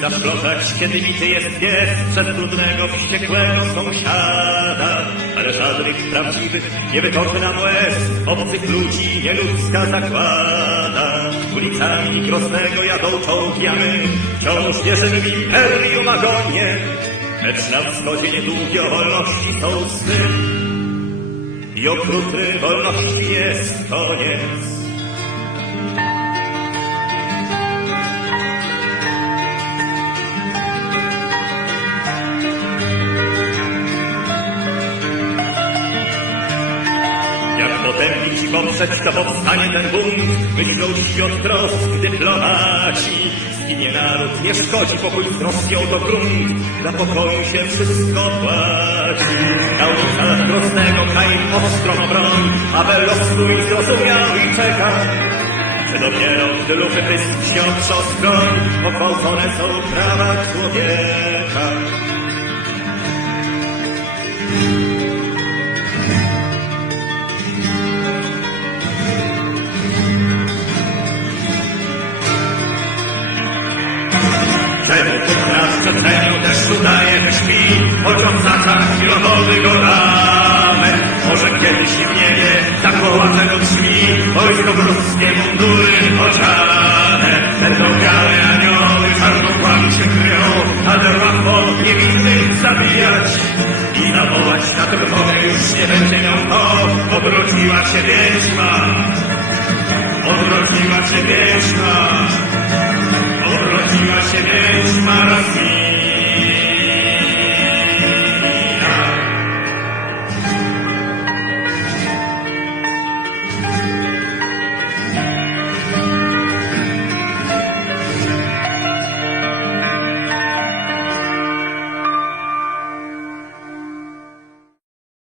zaszploszać, kiedy bity jest pies przez brudnego, wściekłego sąsiada. Ale żadnych prawdziwych nie wytoczy nam łez, obcych ludzi nieludzka zagłada. Ulicami Groznego jadą czołgi, a my wciąż wierzymy w imperium agonie. Lecz na wschodzie niedługie o wolności są sny i okrutny wolności jest koniec. Potępić i poprzeć to powstanie ten bunt, myślą świat trosk dyplomaci. Zginie naród, nie szkodzi pokój z Rosją, to grunt, dla pokoju się wszystko płaci. Na ulicach Groznego Kain ostrą broń, aby losuj zrozumiał i czeka. Czy dopiero gdy luchy pysk się otrząsną, pogwałcone są prawa człowieka. Czemu Bóg nas przecenił, deszczu daje, że śpi, oczom w oczach chwilowy go damy. Może kiedyś w niebie zakołacze do drzwi, wojsko wróskie, mundury oczane. Będą białe anioły, czarną kłami się kryją, ale łatwo niewinnych zabijać. I zawołać na trwogę już nie będzie miał to, odrodziła się wiedźma. Odrodziła się wiedźma.